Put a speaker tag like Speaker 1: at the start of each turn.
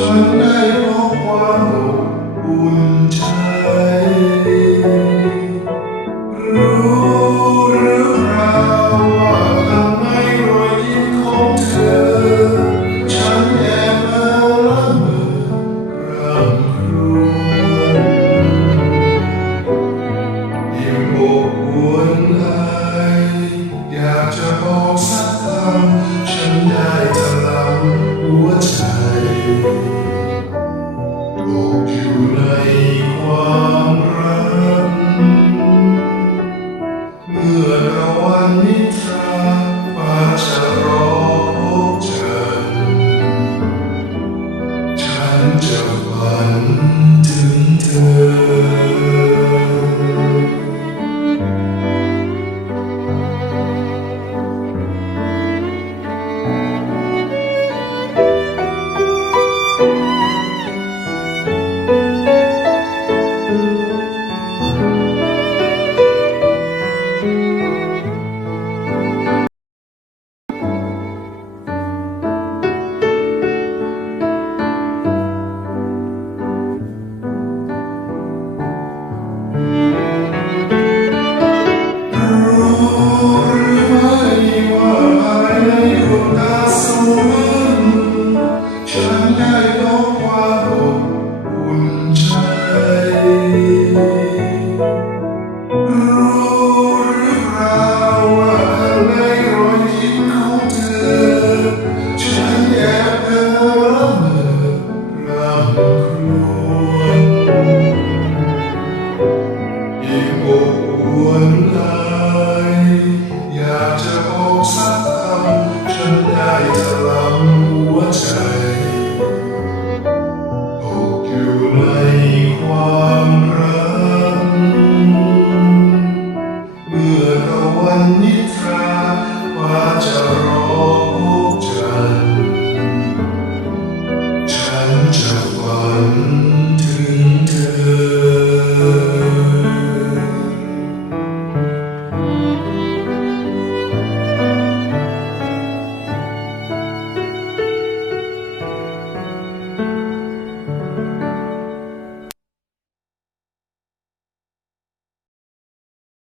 Speaker 1: ฉันได้พบความอบอุ่นใจ รู้หรือเปล่าว่าทำให้รอยยิ้มของเธอ ฉันแอบเพ้อละเมอรำครวญยิ่งอบอวนไหลอยากจะบอกสักคำฉันได้ จะรอพบเจอฉันจะฝันถึงเธอ วนไหลอยากจะบอกสักคำฉันได้